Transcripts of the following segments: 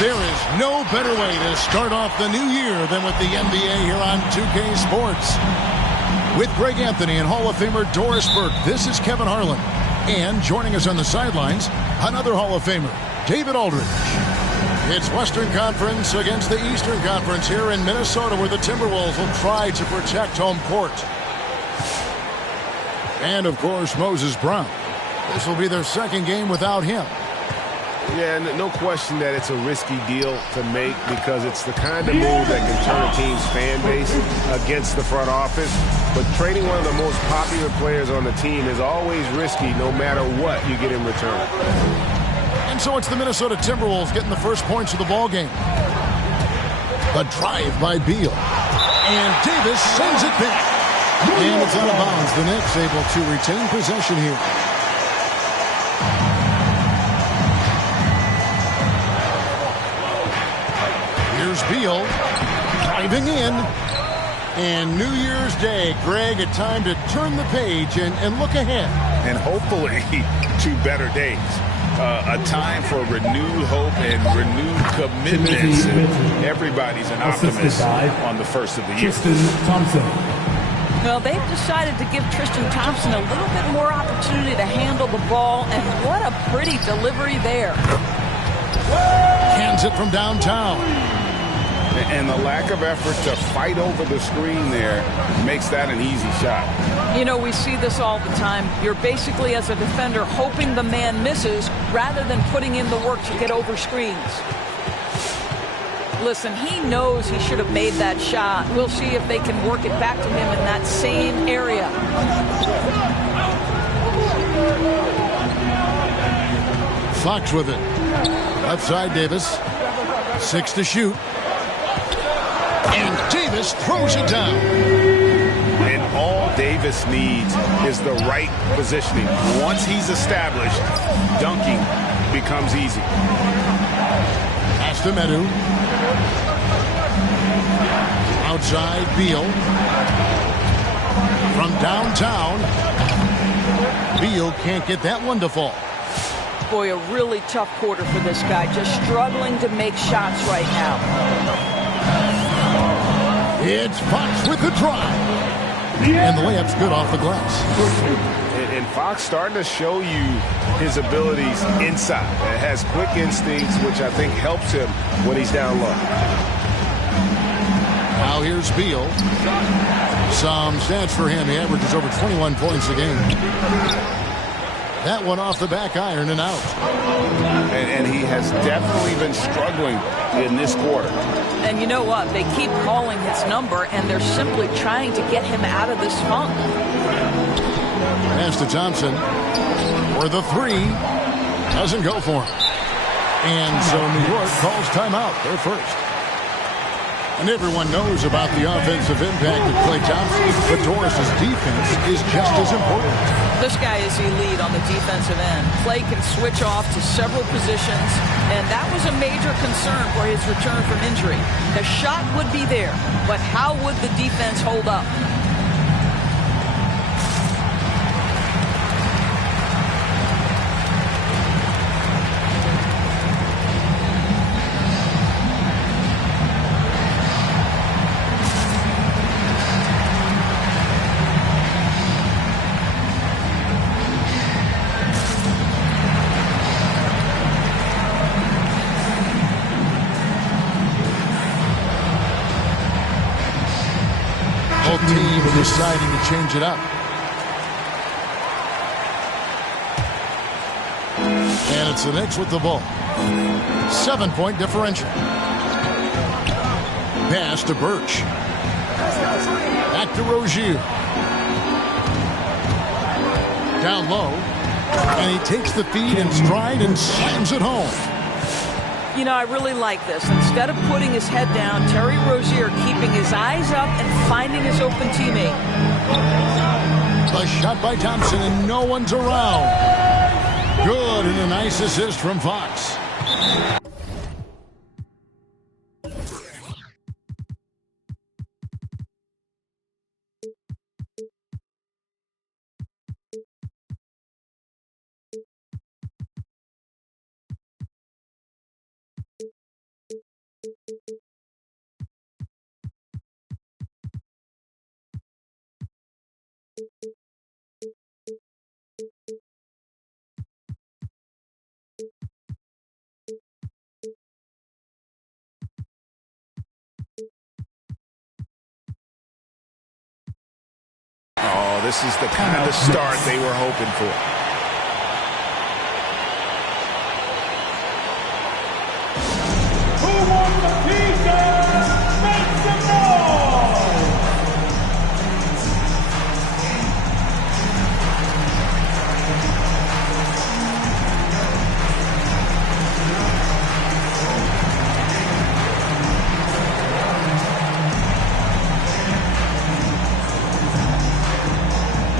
There is no better way to start off the new year than with the NBA here on 2K Sports. With Greg Anthony and Hall of Famer Doris Burke, this is Kevin Harlan. And joining us on the sidelines, another Hall of Famer, David Aldridge. It's Western Conference against the Eastern Conference here in Minnesota, where the Timberwolves will try to protect home court. And, of course, Moses Brown. This will be their second game without him. Yeah, no question that it's a risky deal to make because it's the kind of move that can turn a team's fan base against the front office. But trading one of the most popular players on the team is always risky no matter what you get in return. And so it's the Minnesota Timberwolves getting the first points of the ball game. The drive by Beal. And Davis sends it back. And it's out of bounds. The Knicks able to retain possession here. Here's Beal driving in. And New Year's Day, Greg, a time to turn the page and look ahead. And hopefully to better days. A time for renewed hope and renewed commitments. And everybody's an optimist on the first of the year. Well, they've decided to give Tristan Thompson a little bit more opportunity to handle the ball, and what a pretty delivery there. Hands it from downtown. And the lack of effort to fight over the screen there makes that an easy shot. You know, we see this all the time. You're basically, as a defender, hoping the man misses rather than putting in the work to get over screens. Listen, he knows he should have made that shot. We'll see if they can work it back to him in that same area. Fox with it. Left side, Davis. 6 to shoot. And Davis throws it down. And all Davis needs is the right positioning. Once he's established, dunking becomes easy. Pass to Medu. Outside, Beal. From downtown. Beal can't get that one to fall. Boy, a really tough quarter for this guy. Just struggling to make shots right now. It's Fox with the drive. And the layup's good off the glass. And Fox starting to show you his abilities inside. It has quick instincts, which I think helps him when he's down low. Now here's Beal. Some stats for him. He averages over 21 points a game. That one off the back iron and out. And he has definitely been struggling in this quarter. And you know what? They keep calling his number, and they're simply trying to get him out of this funk. Pass to Thompson. For the three. Doesn't go for him. And so New York calls timeout. They're first. And everyone knows about the offensive impact of Klay Thompson, but Doris's defense is just as important. This guy is elite on the defensive end. Klay can switch off to several positions, and that was a major concern for his return from injury. The shot would be there, but how would the defense hold up? Both teams deciding to change it up. And it's the Knicks with the ball. 7-point differential. Pass to Birch. Back to Rozier. Down low. And he takes the feed in stride and slams it home. You know, I really like this. Instead of putting his head down, Terry Rozier keeping his eyes up and finding his open teammate. The shot by Thompson, and no one's around. Good, and a nice assist from Fox. this is the kind of start they were hoping for. Who wants a pizza? Make some noise!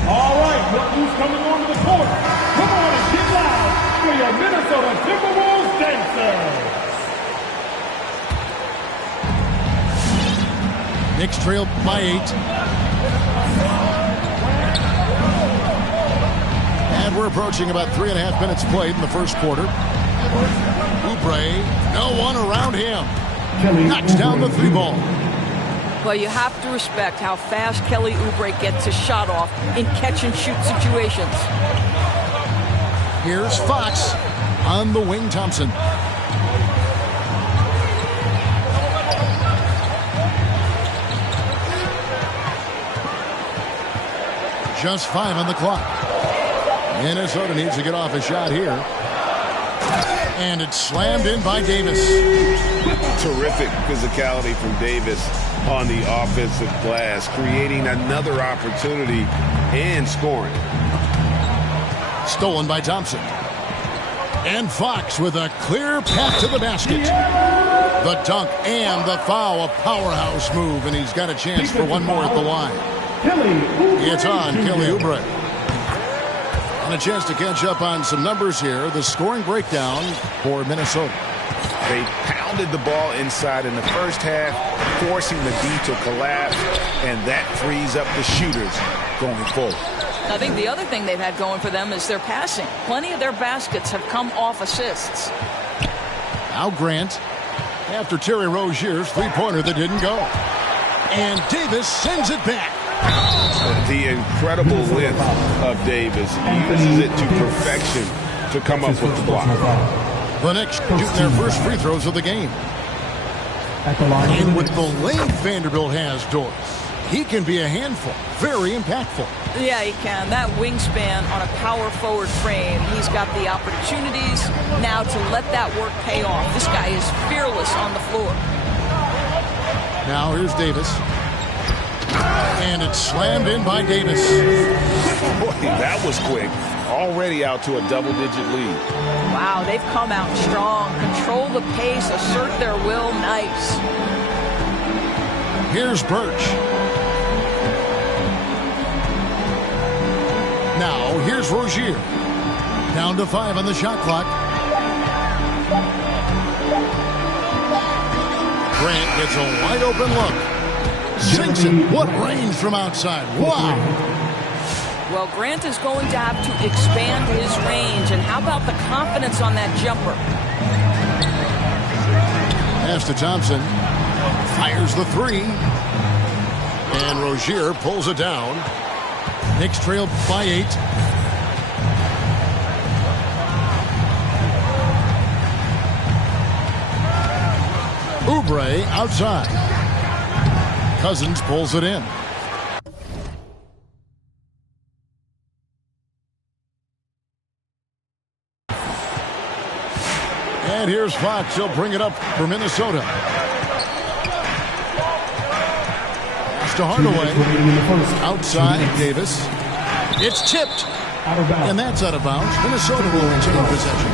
All right, look who's coming onto the court. Come on and get loud for your Minnesota Timberwolves dancers. Knicks trail by 8. And we're approaching about 3.5 minutes played in the first quarter. Oubre, no one around him. Knocks down the 3-ball. Well, you have to respect how fast Kelly Oubre gets his shot off in catch-and-shoot situations. Here's Fox on the wing. Thompson. Just 5 on the clock. Minnesota needs to get off a shot here. And it's slammed in by Davis. Terrific physicality from Davis on the offensive glass, creating another opportunity and scoring. Stolen by Thompson. And Fox with a clear path to the basket. The dunk and the foul, a powerhouse move, and he's got a chance for one more at the line. It's on Kelly Oubre. And a chance to catch up on some numbers here. The scoring breakdown for Minnesota. They pounded the ball inside in the first half, forcing the D to collapse, and that frees up the shooters going forward. I think the other thing they've had going for them is their passing. Plenty of their baskets have come off assists. Now Grant, after Terry Rozier's three-pointer that didn't go. And Davis sends it back. The incredible width of Davis. He uses it to perfection to come up with the block. The Knicks shooting their first free throws of the game. And with the length Vanderbilt has, Doris, he can be a handful. Very impactful. Yeah, he can. That wingspan on a power forward frame. He's got the opportunities now to let that work pay off. This guy is fearless on the floor. Now here's Davis. And it's slammed in by Davis. Boy, that was quick. Already out to a double-digit lead. Wow, they've come out strong. Control the pace, assert their will. Nice. Here's Birch. Now, here's Rozier. Down to 5 on the shot clock. Grant gets a wide-open look. Sinks it. What range from outside. Wow. Well, Grant is going to have to expand his range. And how about the confidence on that jumper? Pass to Thompson. Fires the 3. And Rozier pulls it down. Knicks trail by 8. Oubre outside. Cousins pulls it in. And here's Fox. He'll bring it up for Minnesota. Pass to Hardaway. Outside, Davis. It's tipped. And that's out of bounds. Minnesota will retain possession.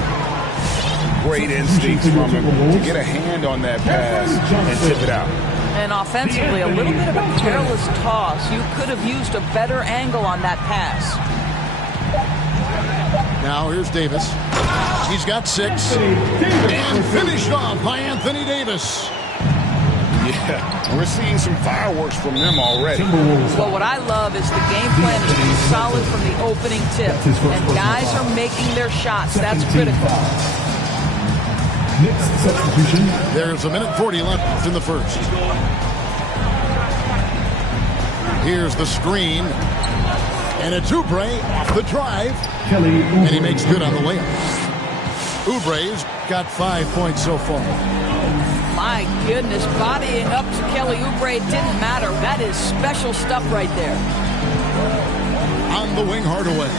Great instincts from him to get a hand on that pass and tip it out. And offensively, a little bit of a careless toss. You could have used a better angle on that pass. Now here's Davis. He's got 6. And finished off by Anthony Davis. Yeah, we're seeing some fireworks from them already. Well, what I love is the game plan is to be solid from the opening tip. And guys are making their shots. That's critical. There's 1:40 left in the first. Here's the screen. And it's Oubre off the drive. And he makes good on the layup. Oubre's got 5 points so far. My goodness, bodying up to Kelly Oubre, it didn't matter. That is special stuff right there. On the wing, Hardaway.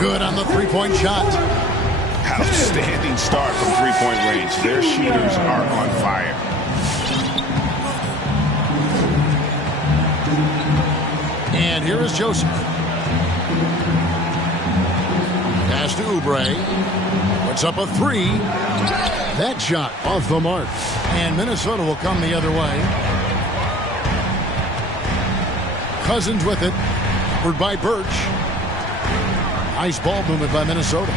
Good on the three-point shot. Outstanding start from three-point range. Their shooters are on fire. And here is Joseph. Pass to Oubre. Puts up a three. That shot off the mark. And Minnesota will come the other way. Cousins with it. Covered by Birch. Nice ball movement by Minnesota.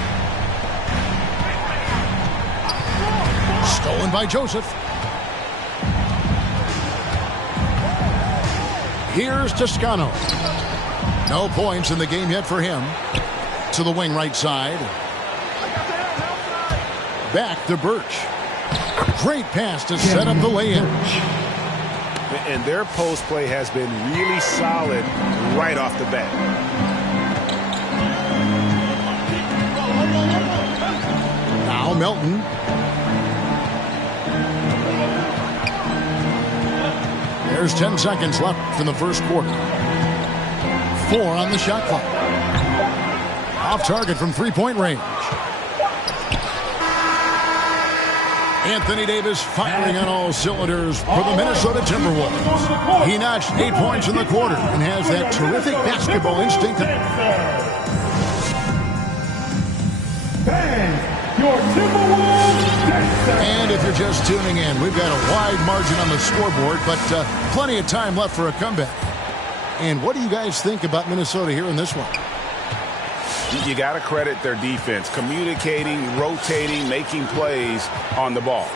Stolen by Joseph. Here's Toscano. No points in the game yet for him. To the wing right side. Back to Birch. Great pass to set up the lay-in. And their post play has been really solid right off the bat. Now Melton. There's 10 seconds left in the first quarter. 4 on the shot clock. Off target from three-point range. Anthony Davis firing on all cylinders for the Minnesota Timberwolves. He notched 8 points in the quarter and has that terrific basketball instinct. Your Timberwolves. And if you're just tuning in, we've got a wide margin on the scoreboard, but plenty of time left for a comeback. And what do you guys think about Minnesota here in this one? You got to credit their defense, communicating, rotating, making plays on the ball.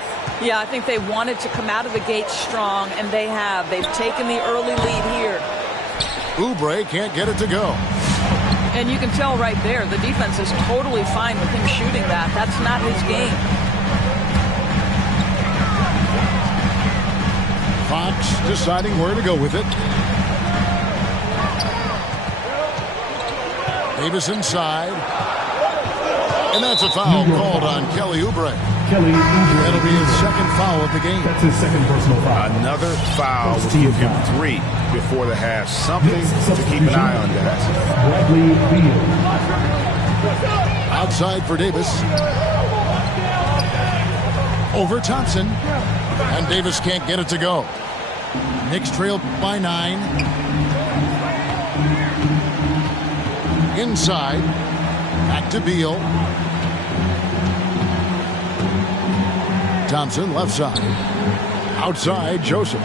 Yeah, I think they wanted to come out of the gate strong, and they have. They've taken the early lead here. Oubre can't get it to go. And you can tell right there, the defense is totally fine with him shooting that. That's not his game. Fox deciding where to go with it. Davis inside. And that's a foul called on Kelly Oubre. That'll be his second foul of the game. That's his second personal foul. Another foul will give him 3 before the half. Something to keep an eye on, guys. Bradley Beal. Outside for Davis. Over Thompson. And Davis can't get it to go. Knicks trail by 9. Inside. Back to Beal. Thompson left side. Outside, Joseph.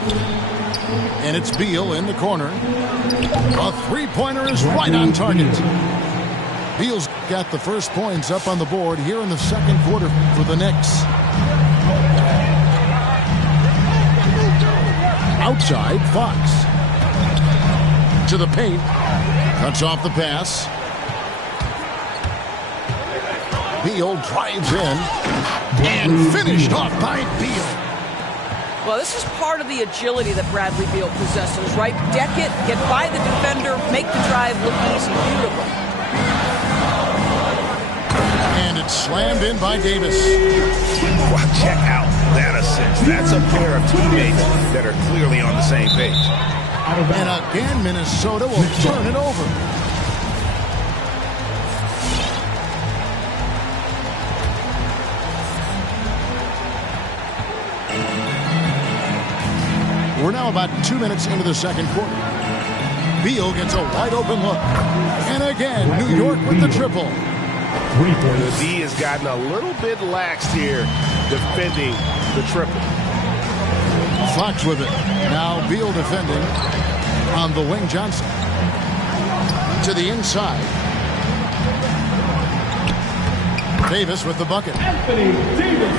And it's Beal in the corner. A three-pointer is right on target. Beal's got the first points up on the board here in the second quarter for the Knicks. Outside, Fox. To the paint. Cuts off the pass. Beal drives in. And finished off by Beal. Well, this is part of the agility that Bradley Beal possesses, right? Deck it, get by the defender, make the drive look easy. Beautiful. And it's slammed in by Davis. Wow, check out that assist. That's a pair of teammates that are clearly on the same page. And again, Minnesota will turn it over. We're now about 2 minutes into the second quarter. Beal gets a wide open look. And again, New York with the triple. The D has gotten a little bit lax here defending the triple. Fox with it. Now Beal defending on the wing. Johnson to the inside. Davis with the bucket.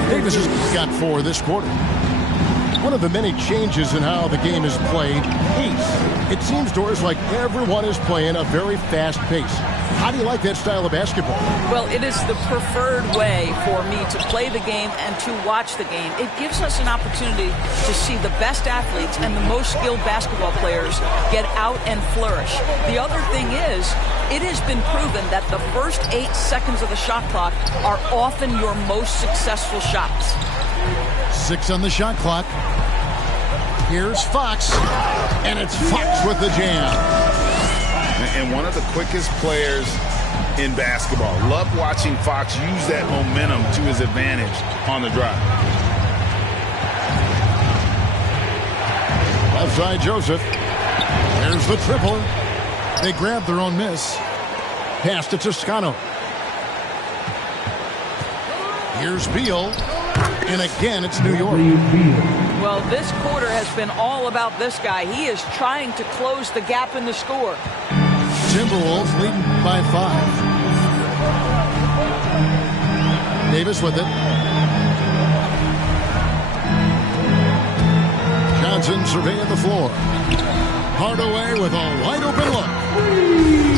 Davis has got 4 this quarter. One of the many changes in how the game is played, pace. It seems to us like everyone is playing a very fast pace. How do you like that style of basketball? Well, it is the preferred way for me to play the game and to watch the game. It gives us an opportunity to see the best athletes and the most skilled basketball players get out and flourish. The other thing is, it has been proven that the first 8 seconds of the shot clock are often your most successful shots. 6 on the shot clock. Here's Fox, and it's Fox with the jam. And one of the quickest players in basketball. Love watching Fox use that momentum to his advantage on the drive. Left side, Joseph. There's the triple. They grab their own miss. Pass to Toscano. Here's Beal. And again, it's New York. Well, this quarter has been all about this guy. He is trying to close the gap in the score. Timberwolves leading by 5. Davis with it. Johnson surveying the floor. Hardaway with a wide open look.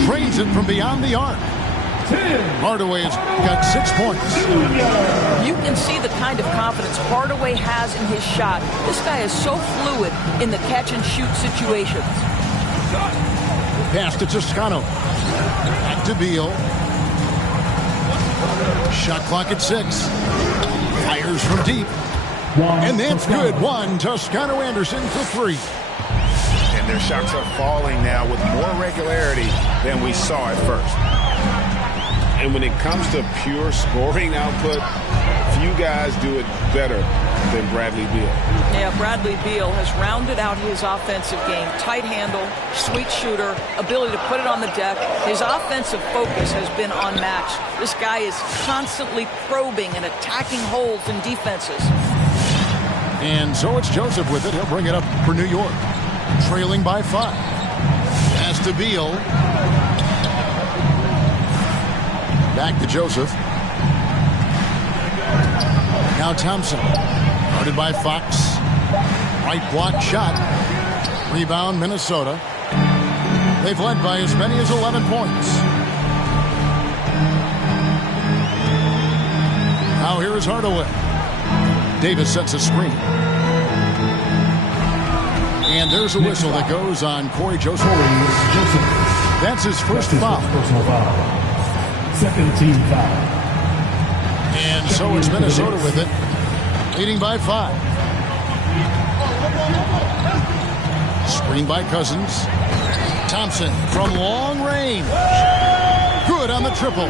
Trains it from beyond the arc. Hardaway's got 6 points. You can see the kind of confidence Hardaway has in his shot. This guy is so fluid in the catch-and-shoot situations. Pass to Toscano. Back to Beal. Shot clock at 6. Fires from deep. And that's good. 1. Toscano Anderson for 3. And their shots are falling now with more regularity than we saw at first. And when it comes to pure scoring output, few guys do it better than Bradley Beal. Yeah, Bradley Beal has rounded out his offensive game. Tight handle, sweet shooter, ability to put it on the deck. His offensive focus has been unmatched. This guy is constantly probing and attacking holes in defenses. And so it's Joseph with it. He'll bring it up for New York. Trailing by 5. Pass to Beal. Back to Joseph. Now Thompson. Guarded by Fox. Right block shot. Rebound Minnesota. They've led by as many as 11 points. Now here is Hardaway. Davis sets a screen. And there's a whistle that goes on Corey Joseph. That's his first foul. Second team foul. And so it's Minnesota with it, leading by 5. Screen by Cousins. Thompson from long range. Good on the triple.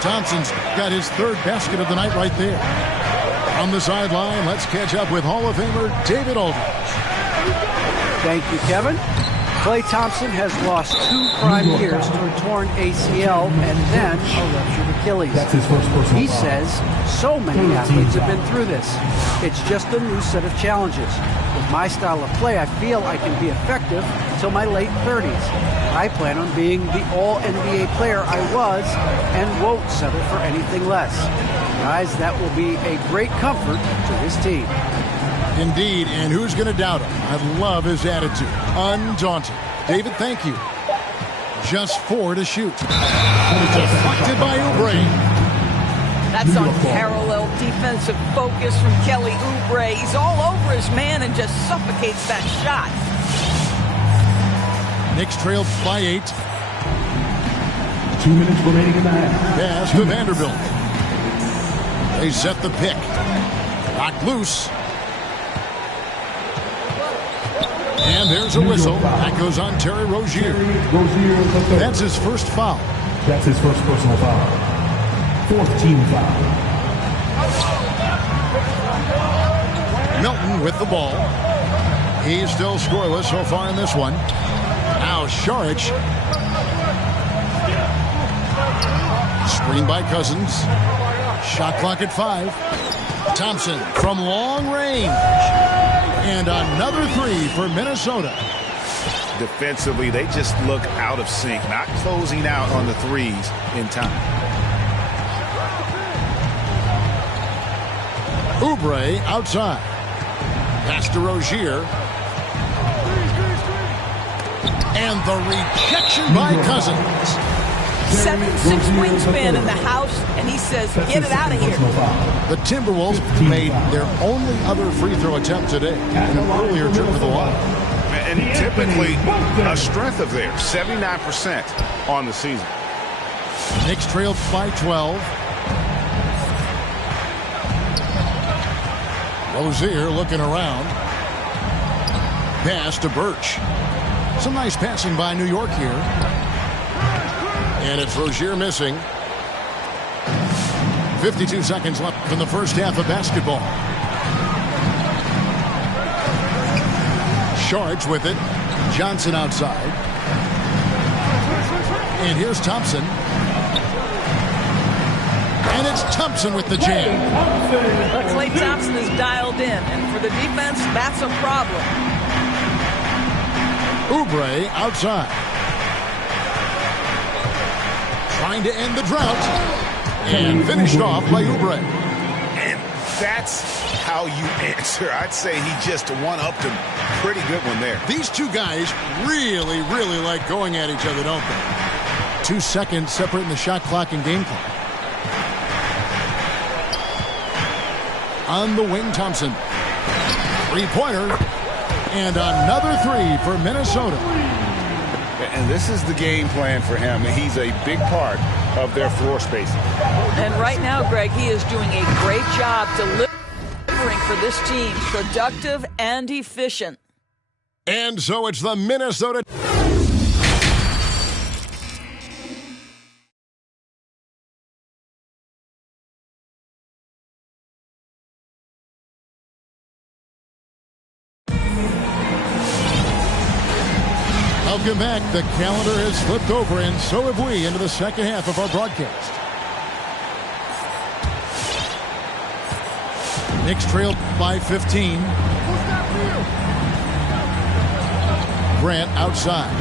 Thompson's got his 3rd basket of the night right there. On the sideline, let's catch up with Hall of Famer David Aldridge. Thank you, Kevin. Klay Thompson has lost 2 prime years to a torn ACL and then a ruptured Achilles. That's his first personal He foul. says so many athletes have been through this. It's just a new set of challenges. With my style of play, I feel I can be effective until my late 30s. I plan on being the all-NBA player I was and won't settle for anything less. Guys, that will be a great comfort to his team. Indeed, and who's going to doubt him? I love his attitude. Undaunted. David, thank you. Just 4 to shoot. Deflected by Oubre. That's unparalleled defensive focus from Kelly Oubre. He's all over his man and just suffocates that shot. Knicks trailed by 8. 2 minutes remaining in the half. Pass to Vanderbilt. They set the pick. Knocked loose. And there's a whistle. That goes on Terry Rozier. That's his first foul. That's his first personal foul. 4th team foul. Milton with the ball. He's still scoreless so far in this one. Now Šarić. Screen by Cousins. Shot clock at 5. Thompson from long range. And another 3 for Minnesota. Defensively, they just look out of sync, not closing out on the threes in time. Oubre outside. Pass to Rozier. And the rejection by Cousins. 7'6" wingspan in the house, and he says, get it out of here. The Timberwolves made their only other free throw attempt today in an earlier trip to the line. And typically a strength of theirs, 79% on the season. Knicks trailed by 12. Rozier looking around. Pass to Birch. Some nice passing by New York here. And it's Rozier missing. 52 seconds left in the first half of basketball. Shards with it. Johnson outside. And here's Thompson. And it's Thompson with the jam. Klay Thompson is dialed in, and for the defense, that's a problem. Oubre outside. Trying to end the drought. And finished off by Oubre. And that's how you answer. I'd say he just one-upped him. Pretty good one there. These two guys really, really like going at each other, don't they? 2 seconds separating the shot clock and game clock. On the wing, Thompson. Three-pointer. And another three for Minnesota. And this is the game plan for him. He's a big part of their floor spacing. And right now, Greg, he is doing a great job delivering for this team. Productive and efficient. And so it's the Minnesota... Welcome back. The calendar has flipped over, and so have we, into the second half of our broadcast. Knicks trailed by 15. Grant outside.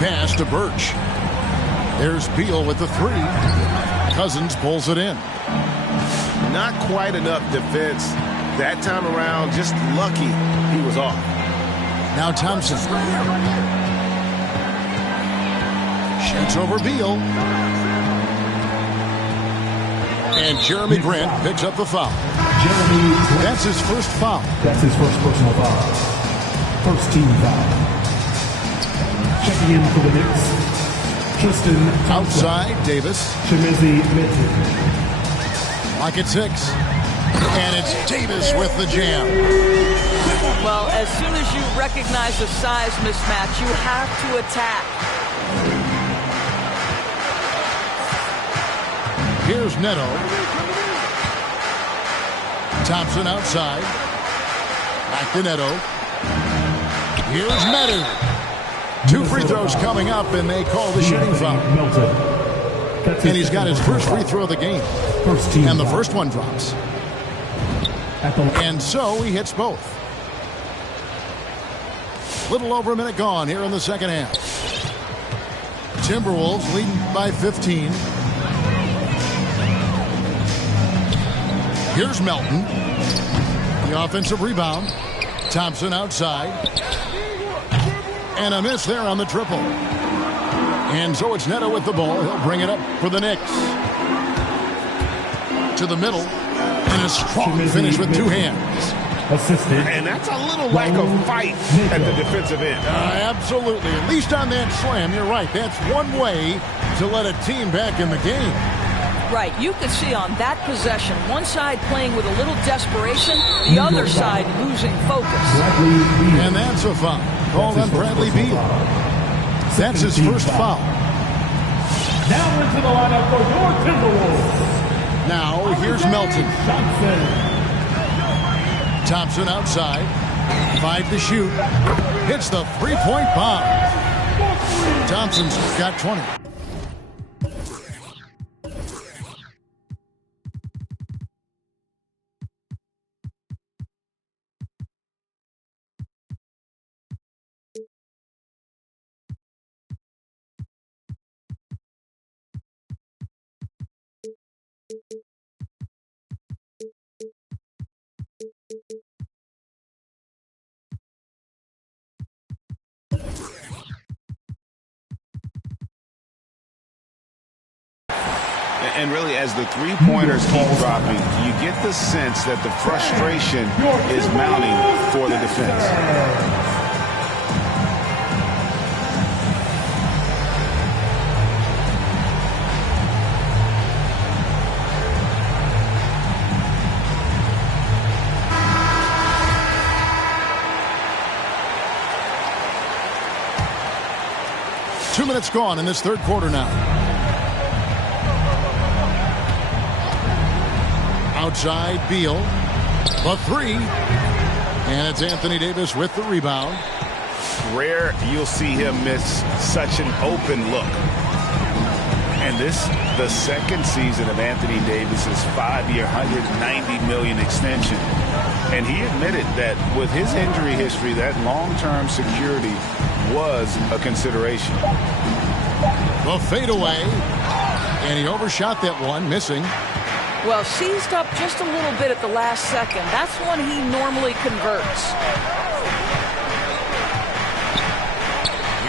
Pass to Birch. There's Beal with the three. Cousins pulls it in. Not quite enough defense that time around. Just lucky he was off. Now Thompson. Shoots over Beal. And Jeremy Grant picks up the foul. That's his first foul. That's his first personal foul. First team foul. Checking in for the Knicks, Tristan Thompson. Outside, Davis. Chimezi Minton. Lock at 6. And it's Davis with the jam. Well, as soon as you recognize the size mismatch, you have to attack. Here's Neto. Thompson outside. Back to Neto. Here's Metu. 2 free throws coming up, and they call the shooting foul. And he's got his first free throw of the game. And the first one drops. And so he hits both. Little over a minute gone here in the second half. Timberwolves leading by 15. Here's Melton. The offensive rebound. Thompson outside. And a miss there on the triple. And so it's Neto with the ball. He'll bring it up for the Knicks. To the middle. And a strong finish with 2 hands. Assisted. And that's a little lack of fight at the defensive end. Absolutely. At least on that slam, you're right. That's one way to let a team back in the game. Right. You could see on that possession, one side playing with a little desperation, the other side losing focus. And that's a foul. Called on Bradley Beal. That's his first foul. Now into the lineup for your Timberwolves. Now, here's Melton. Thompson outside. 5 to shoot. Hits the three-point bomb. Thompson's got 20. And really, as the three-pointers keep dropping, you get the sense that the frustration is mounting for the defense. minutes gone in this third quarter now. Outside, Beal. The three. And it's Anthony Davis with the rebound. Rare you'll see him miss such an open look. And this, the second season of Anthony Davis's 5-year, $190 million extension. And he admitted that with his injury history, that long-term security was a consideration. The fadeaway. And he overshot that one, missing. Well, seized up just a little bit at the last second. That's when he normally converts.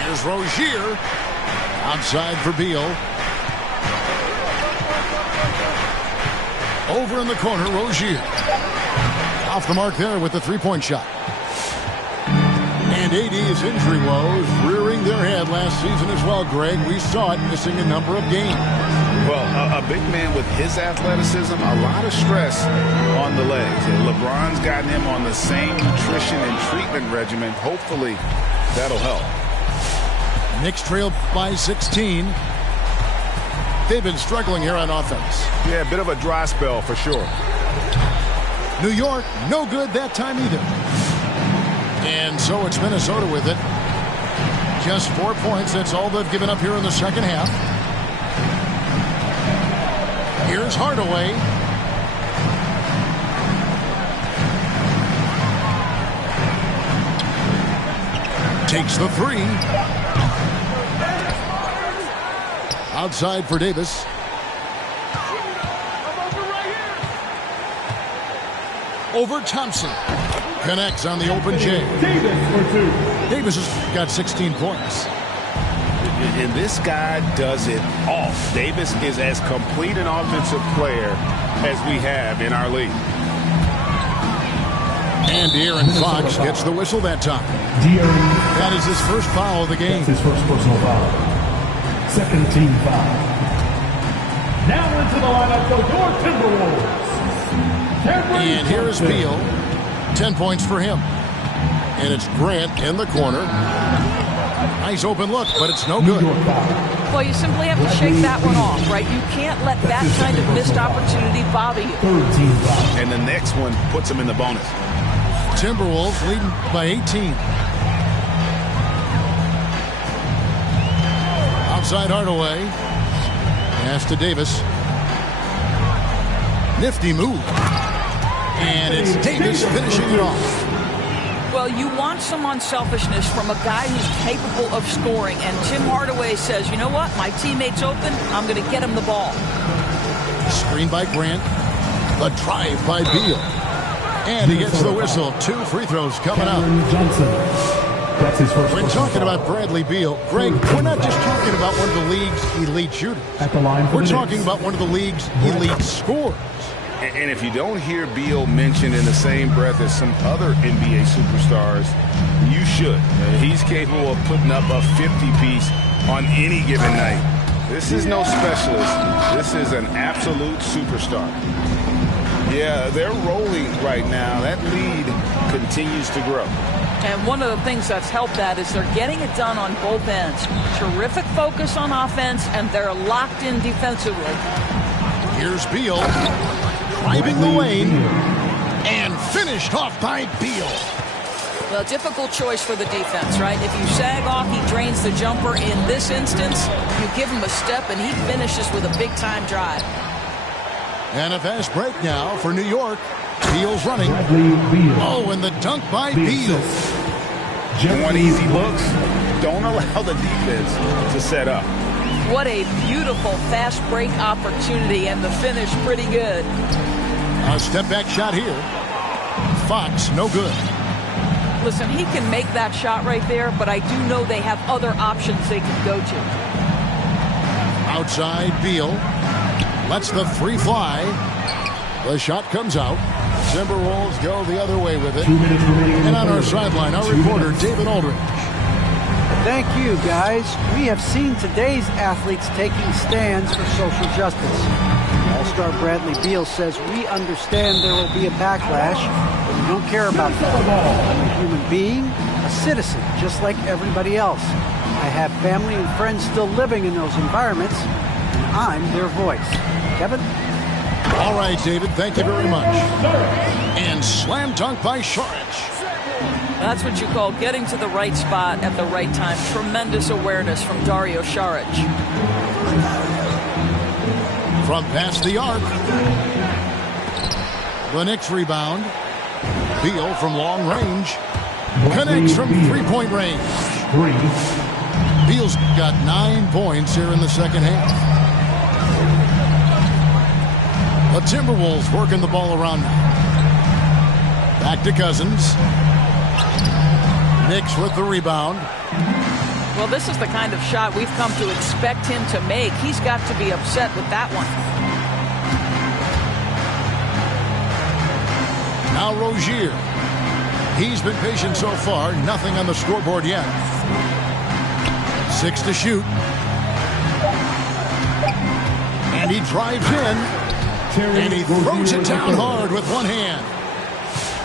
Here's Rozier. Outside for Beal. Over in the corner, Rozier. Off the mark there with the three-point shot. And AD's injury woes rearing their head last season as well, Greg. We saw it missing a number of games. Well, a big man with his athleticism, a lot of stress on the legs. And LeBron's gotten him on the same nutrition and treatment regimen. Hopefully, that'll help. Knicks trail by 16. They've been struggling here on offense. Yeah, a bit of a dry spell for sure. New York, no good that time either. And so it's Minnesota with it. Just 4 points. That's all they've given up here in the second half. Here's Hardaway. Takes the three. Outside for Davis. Over Thompson. Connects on the open J. Davis has got 16 points. And this guy does it all. Davis is as complete an offensive player as we have in our league. And De'Aaron Fox gets the whistle that time. That is his first foul of the game. That's his first personal foul. Second team foul. Now into the lineup for your Timberwolves. And here is Beal. 10 points for him. And it's Grant in the corner. Nice open look, but it's no good. Well, you simply have to shake that one off, right? You can't let that kind of missed opportunity bother you. And the next one puts him in the bonus. Timberwolves leading by 18. Outside Hardaway. Pass to Davis. Nifty move. And it's Davis finishing it off. Well, you want some unselfishness from a guy who's capable of scoring. And Tim Hardaway says, you know what? My teammate's open. I'm going to get him the ball. Screen by Grant. A drive by Beal. And he gets the whistle. 2 free throws coming out. That's his first. We're talking about Bradley Beal. Greg, we're not just talking about one of the league's elite shooters. At the line we're talking about one of the league's elite scorers. And if you don't hear Beal mentioned in the same breath as some other NBA superstars, you should. He's capable of putting up a 50-piece on any given night. This is no specialist. This is an absolute superstar. Yeah, they're rolling right now. That lead continues to grow. And one of the things that's helped that is they're getting it done on both ends. Terrific focus on offense, and they're locked in defensively. Here's Beal. Driving the lane. And finished off by Beal. Well, difficult choice for the defense, right? If you sag off, he drains the jumper. In this instance, you give him a step, and he finishes with a big-time drive. And a fast break now for New York. Beal's running. Oh, and the dunk by Beal. Want easy looks? Don't allow the defense to set up. What a beautiful fast break opportunity, and the finish pretty good. A step-back shot here. Fox, no good. Listen, he can make that shot right there, but I do know they have other options they can go to. Outside, Beal. Lets the three fly. The shot comes out. Timberwolves go the other way with it. And on our sideline, our reporter, David Aldridge. Thank you, guys. We have seen today's athletes taking stands for social justice. All-star Bradley Beal says, we understand there will be a backlash, but we don't care about that. I'm a human being, a citizen, just like everybody else. I have family and friends still living in those environments, and I'm their voice. Kevin? All right, David, thank you very much. And slam dunk by Saric. That's what you call getting to the right spot at the right time. Tremendous awareness from Dario Saric. From past the arc. The Knicks rebound. Beal from long range. Connects from three-point range. Beal's got 9 points here in the second half. The Timberwolves working the ball around now. Back to Cousins. Knicks with the rebound. Well, this is the kind of shot we've come to expect him to make. He's got to be upset with that one. Now Rozier. He's been patient so far. Nothing on the scoreboard yet. 6 to shoot. And he drives in. And he throws it down hard with one hand.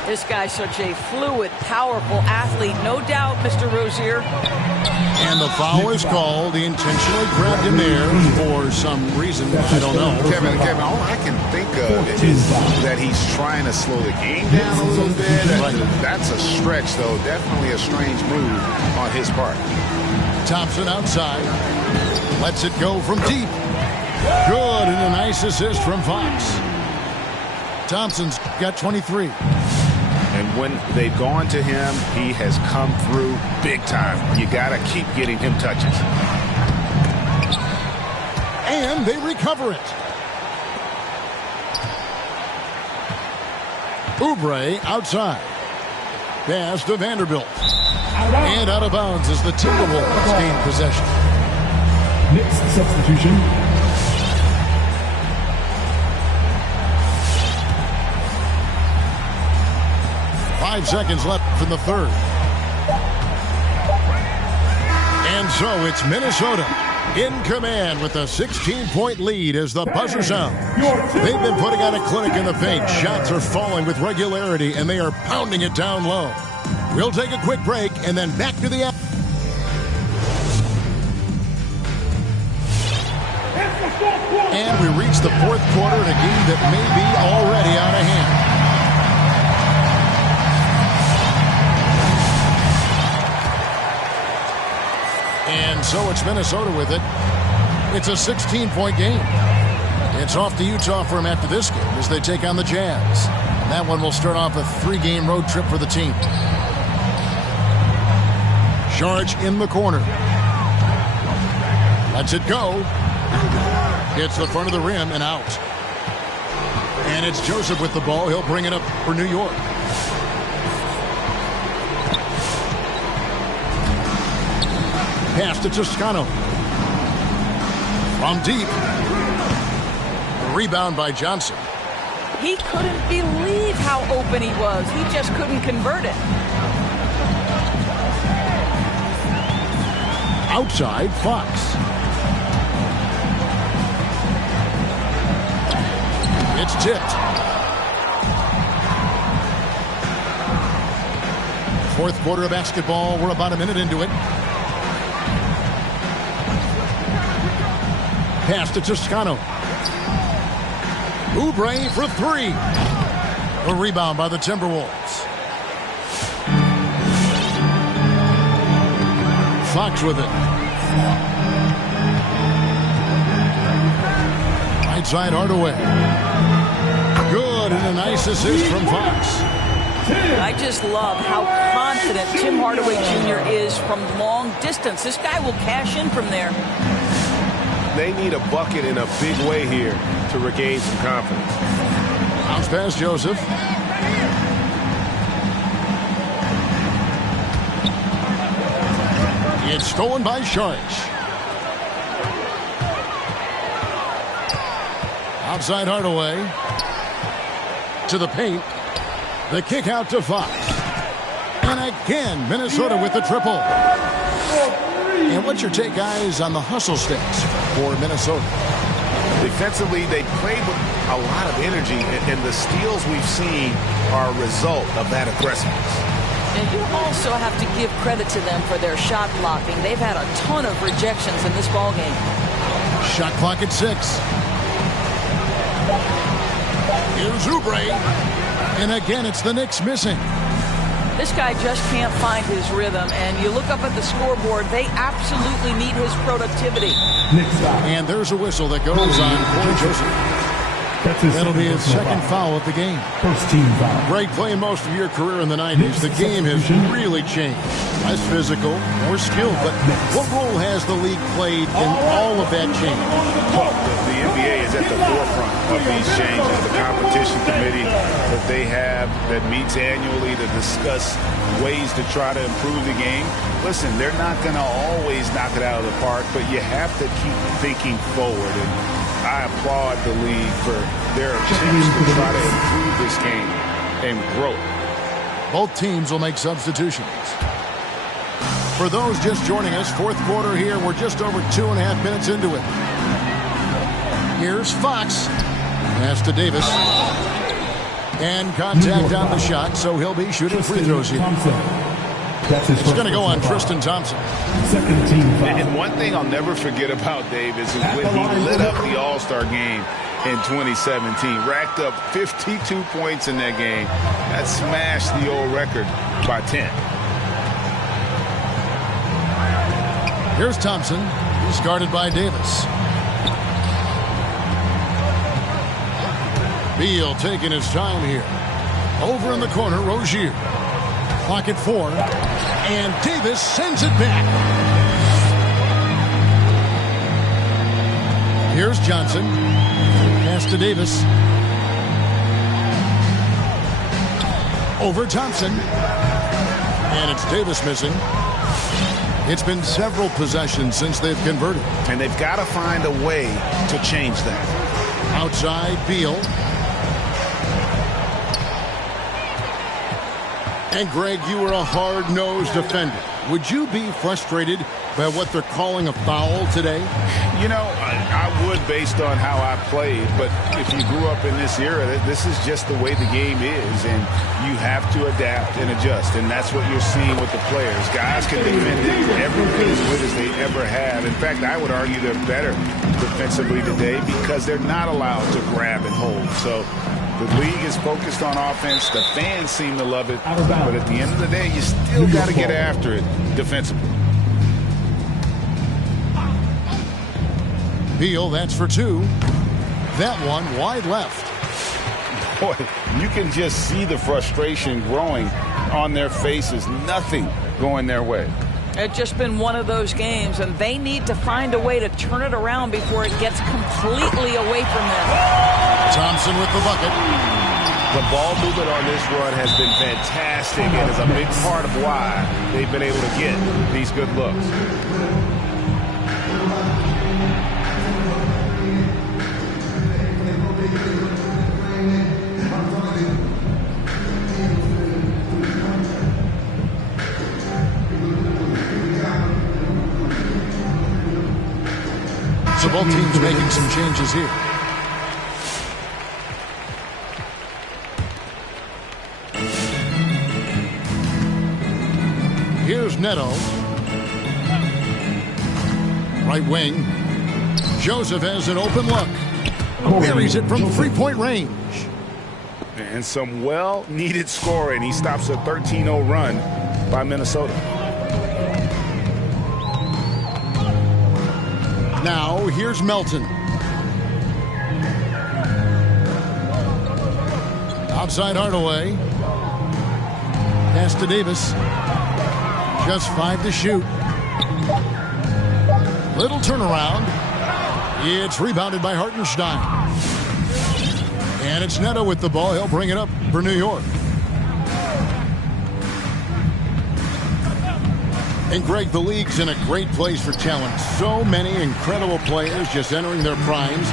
This guy's such a fluid, powerful athlete. No doubt, Mr. Rozier. And the foul is called. He intentionally grabbed him there for some reason. I don't know. Kevin, all I can think of is that he's trying to slow the game down a little bit. That's a stretch, though. Definitely a strange move on his part. Thompson outside. Lets it go from deep. Good, and a nice assist from Fox. Thompson's got 23. And when they've gone to him, he has come through big time. You got to keep getting him touches. And they recover it. Oubre outside. Pass to Vanderbilt. And out of bounds as the Timberwolves gain possession. Next substitution. Five seconds left from the third. And so it's Minnesota in command with a 16-point lead as the buzzer sounds. They've been putting on a clinic in the paint. Shots are falling with regularity, and they are pounding it down low. We'll take a quick break and then back to the action. And we reach the fourth quarter in a game that may be already out of hand. And so it's Minnesota with it. It's a 16-point game. It's off to Utah for him after this game as they take on the Jazz. And that one will start off a 3-game road trip for the team. Saric in the corner. Lets it go. Hits the front of the rim and out. And it's Joseph with the ball. He'll bring it up for New York. Pass to Toscano. From deep. The rebound by Johnson. He couldn't believe how open he was. He just couldn't convert it. Outside, Fox. It's tipped. Fourth quarter of basketball. We're about a minute into it. Pass to Toscano. Oubre for 3. A rebound by the Timberwolves. Fox with it. Right side Hardaway. Good, and a nice assist from Fox. I just love how confident Tim Hardaway Jr. is from long distance. This guy will cash in from there. They need a bucket in a big way here to regain some confidence. Bounce pass Joseph. It's stolen by Saric. Outside Hardaway. To the paint. The kick out to Fox. And again, Minnesota with the triple. And what's your take, guys, on the hustle stats for Minnesota? Defensively, they played with a lot of energy, and the steals we've seen are a result of that aggressiveness. And you also have to give credit to them for their shot blocking. They've had a ton of rejections in this ballgame. Shot clock at 6. Here's Oubre. And again, it's the Knicks missing. This guy just can't find his rhythm, and you look up at the scoreboard, they absolutely need his productivity. And there's a whistle that goes on Corey Joseph. That'll be his second foul of the game. First team foul. Greg, playing most of your career in the 90s, the game has really changed. Less physical, more skilled, but what role has the league played in all of that change? Well, the NBA is at the forefront of these changes. The competition committee that they have that meets annually to discuss ways to try to improve the game. Listen, they're not going to always knock it out of the park, but you have to keep thinking forward. And I applaud the league for their attempts to try to improve this game and grow it. Both teams will make substitutions. For those just joining us, fourth quarter here. We're just over 2.5 minutes into it. Here's Fox. Pass to Davis. And contact on the shot, so he'll be shooting free throws here. It's going to go on Tristan Thompson. Second team foul. And one thing I'll never forget about Davis is when he lit up the All-Star game in 2017. Racked up 52 points in that game. That smashed the old record by 10. Here's Thompson. He's guarded by Davis. Beal taking his time here. Over in the corner, Rozier. Clock at 4. And Davis sends it back. Here's Johnson. Pass to Davis. Over Thompson. And it's Davis missing. It's been several possessions since they've converted. And they've got to find a way to change that. Outside, Beal. And Greg, you were a hard-nosed defender. Would you be frustrated by what they're calling a foul today? You know, I would based on how I played, but if you grew up in this era, this is just the way the game is, and you have to adapt and adjust, and that's what you're seeing with the players. Guys can defend it every bit as good as they ever have. In fact, I would argue they're better defensively today because they're not allowed to grab and hold. So the league is focused on offense. The fans seem to love it, but at the end of the day, you still got to get after it defensively. Beal, that's for 2. That one wide left. Boy, you can just see the frustration growing on their faces. Nothing going their way. It's just been one of those games, and they need to find a way to turn it around before it gets completely away from them. Thompson with the bucket. The ball movement on this run has been fantastic and is a big part of why they've been able to get these good looks. So both teams making some changes here. Here's Neto. Right wing. Joseph has an open look. Buries it from three-point range. And some well-needed scoring. He stops a 13-0 run by Minnesota. Now, here's Melton. Outside Hardaway. Pass to Davis. Just 5 to shoot. Little turnaround. It's rebounded by Hartenstein. And it's Neto with the ball. He'll bring it up for New York. And Greg, the league's in a great place for talent. So many incredible players just entering their primes.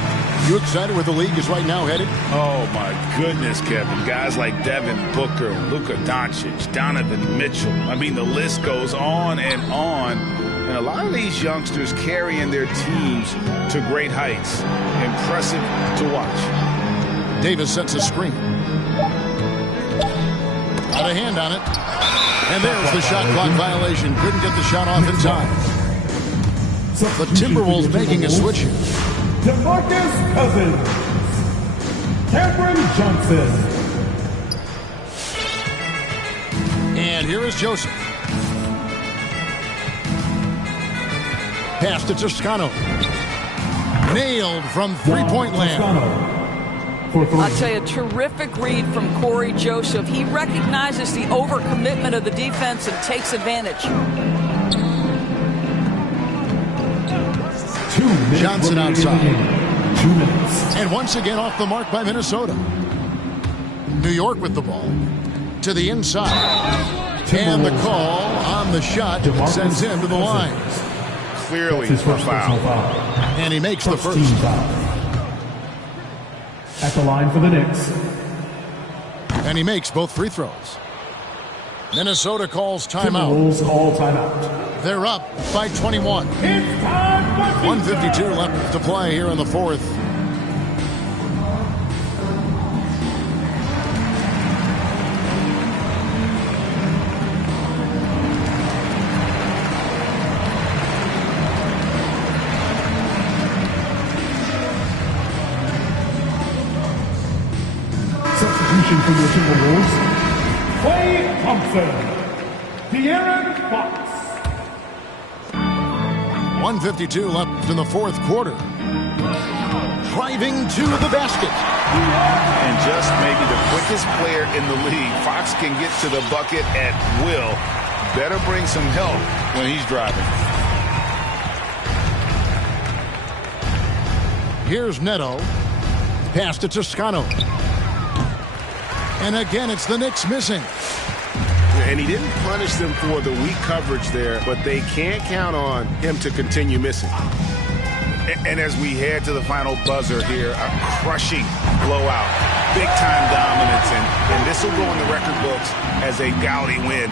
You excited where the league is right now headed? Oh, my goodness, Kevin. Guys like Devin Booker, Luka Doncic, Donovan Mitchell. I mean, the list goes on and on. And a lot of these youngsters carrying their teams to great heights. Impressive to watch. Davis sets a screen. Got a hand on it. And there's the shot clock violation. Couldn't get the shot off in time. The Timberwolves making a switch here. DeMarcus Cousins. Cameron Johnson. And here is Joseph. Pass to Toscano. Nailed from three-point land. I'll tell you, a terrific read from Corey Joseph. He recognizes the overcommitment of the defense and takes advantage. Johnson outside. 2 minutes. And once again off the mark by Minnesota. New York with the ball. To the inside. And the call on the shot sends him to the line. Clearly His first foul. And he makes the first. Team foul. At the line for the Knicks. And he makes both free throws. Minnesota calls timeout. Timberwolves call timeout. They're up by 21. It's time for 1:52 left to play here in the fourth. Substitution for your Timberwolves. Klay Thompson. De'Aaron Fox. 1:52 left in the fourth quarter. Driving to the basket. And just maybe the quickest player in the league. Fox can get to the bucket at will. Better bring some help when he's driving. Here's Neto. Pass to Toscano. And again, it's the Knicks missing. And he didn't punish them for the weak coverage there, but they can't count on him to continue missing. And as we head to the final buzzer here, a crushing blowout, big-time dominance, and this will go in the record books as a gaudy win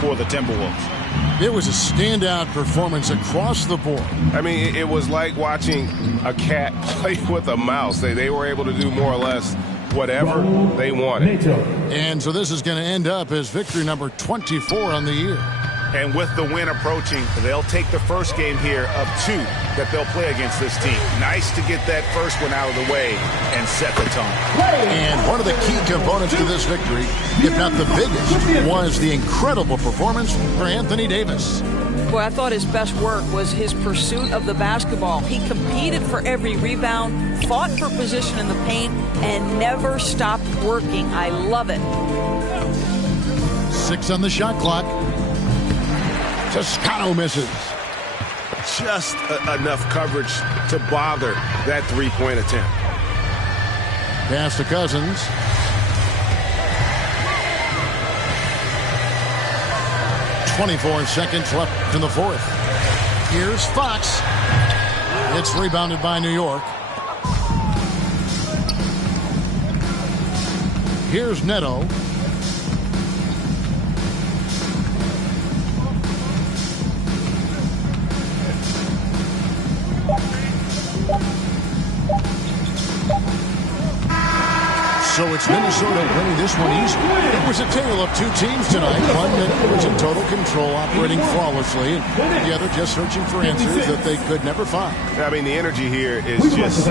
for the Timberwolves. It was a standout performance across the board. I mean, it was like watching a cat play with a mouse. They were able to do more or less whatever they wanted. And so this is going to end up as victory number 24 on the year. And with the win approaching, they'll take the first game here of 2 that they'll play against this team. Nice to get that first one out of the way and set the tone. And one of the key components to this victory, if not the biggest, was the incredible performance for Anthony Davis. Boy, I thought his best work was his pursuit of the basketball. He competed for every rebound, fought for position in the paint, and never stopped working. I love it. 6 on the shot clock. Toscano misses. Just enough coverage to bother that three-point attempt. Pass to Cousins. .24 seconds left in the fourth. Here's Fox. It's rebounded by New York. Here's Neto. So it's Minnesota winning this one easy. It was a tale of 2 teams tonight. One that was in total control, operating flawlessly, and the other just searching for answers that they could never find. I mean, the energy here is just